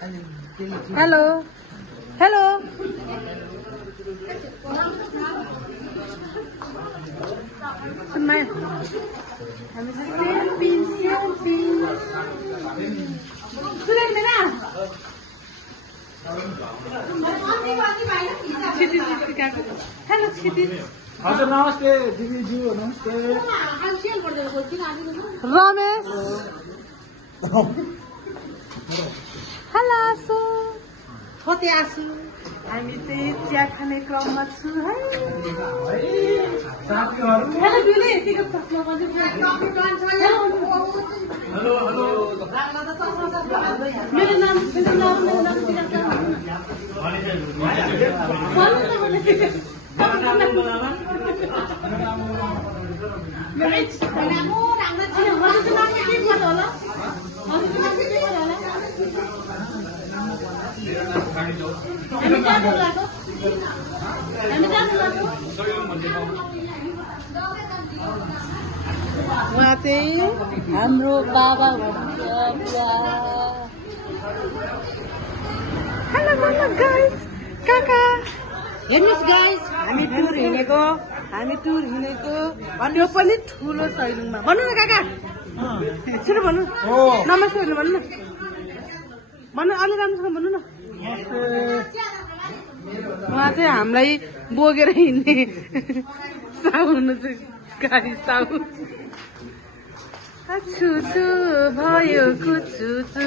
hello hello Sunmaya हामी selfie selfie सुनेन hello क्षितिज हजुर नमस्ते दिदीज्यू नमस्ते रमेश हेलो आसु छोटे आसु हामी चाहिँ चिया खाने क्रममा छु है हेलो बिले तिम्रो चस्मा पनि हेलो हेलो मेरो नाम उहाँ चाहिँ हाम्रो बाबा हुनुहुन्छ हेलो मम्मा गाइस काका हेर्नुहोस् गाइस हामी टुर हिँडेको त्यो पनि ठुलो सैलुङमा भन्नु न काका छिटो भन्नु नमस्ते भन्नु भन्नु अलि राम्रोसँग भन्नु न उहाँ चाहिँ हामीलाई बोकेर हिँड्ने साउ हुनुहुन्छ गाडी साउ छुछु भयो कुचुचु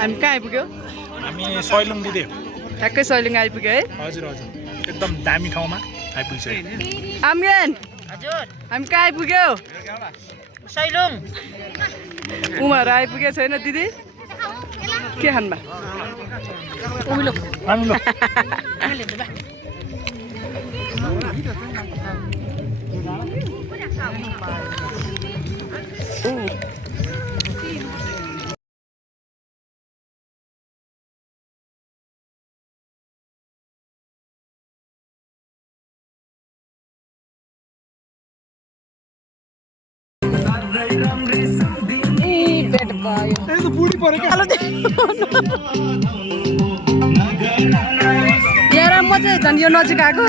हामी कहाँ आइपुग्यो हामी सैलुङ दिदी ठ्याक्कै सैलुङ आइपुग्यो है हजुर हजुर एकदम दामी ठाउँमा आइपुगिसक्यो आम्गेन हजुर हामी कहाँ आइपुग्यो सैलुङ उमाहरू आइपुगेको छैन दिदी के खानुभयो उमिलो राम्रो पेट भयो बुढी परेको हेर म चाहिँ झन् यो नजिक आएको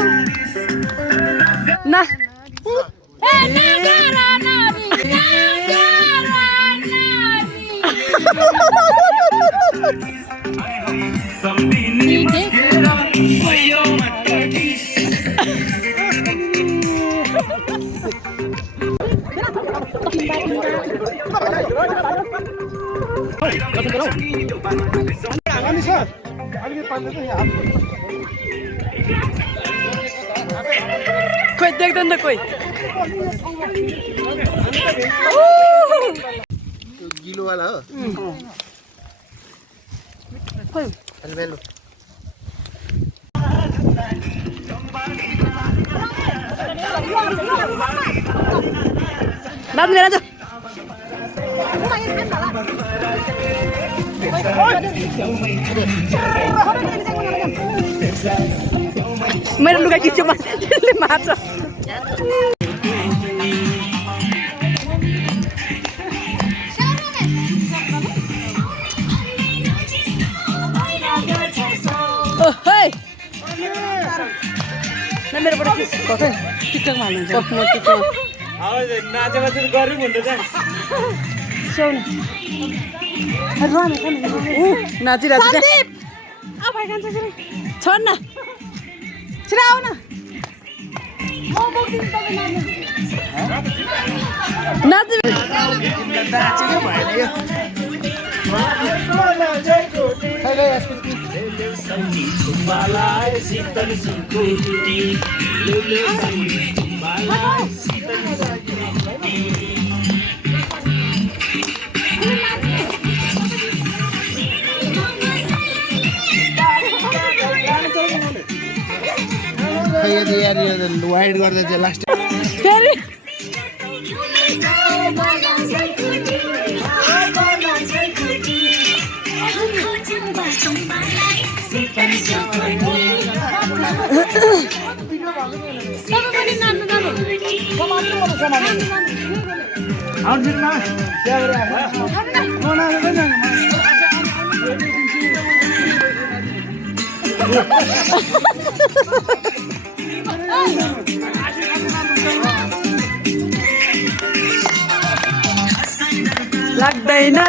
न खोइ देख्दैन त कोही गिलो वाला हो खोइ हेलो बात मेरा जो मेरो लुगा खिच्यो त्यसले मार्छ मेरोबाट टिकटकमा हाल्नुहुन्छ नाचिरहेको छ न छिरा आऊ न वाइड गर्दा चाहिँ लास्ट फेरि लाग्दैन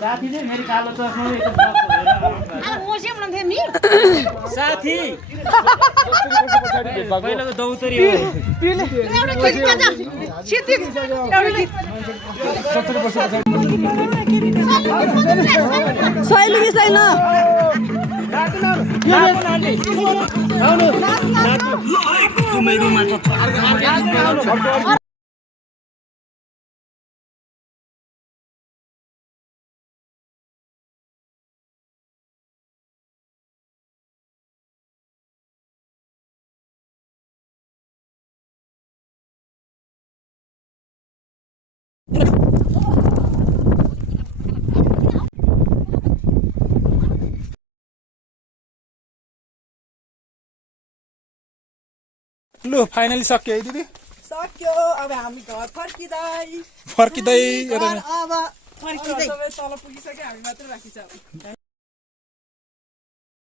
साथीले मेरो कालो चस्मा साथी पहिलाको दौतरी हो सैलुकी सैल लु फाइनली सक्यो है दिदी सक्यो अब हामी घर फर्किँदै फर्किँदै अब फर्किँदै तल पुगिसक्यो हामी मात्र बाँकी छ